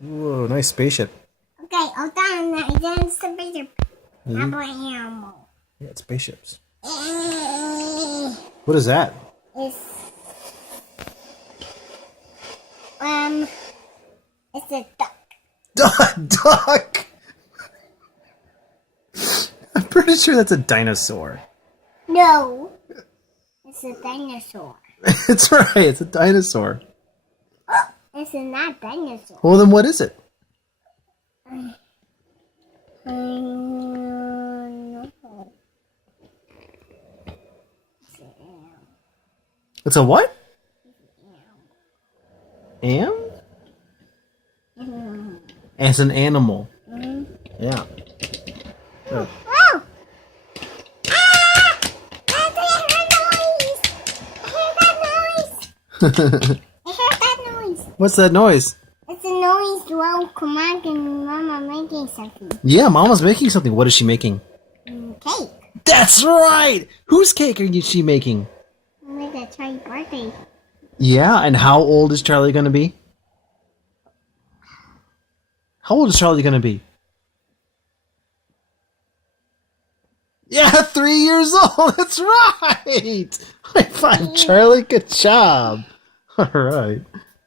Whoa, nice spaceship. Okay, hold on. It's a bigger Mhm. animal. Yeah, it's spaceships. It's What is that? um, it's a duck. Duck! I'm pretty sure that's a dinosaur. No, it's a dinosaur. It's right, it's a dinosaur. It's not dinosaur. Well, then what is it? No. It's a what? Am? As an animal. Yeah. Oh. Oh! Ah! I heard that noise! I heard that noise! What's that noise? It's a noise while Kamak and Mama making something. Yeah, Mama's making something. What is she making? Cake. That's right! Whose cake are she making? Make a Charlie birthday. Yeah, and how old is Charlie gonna be? How old is Charlie gonna be? Yeah, 3 years old! That's right! High five, Charlie. Good job. All right.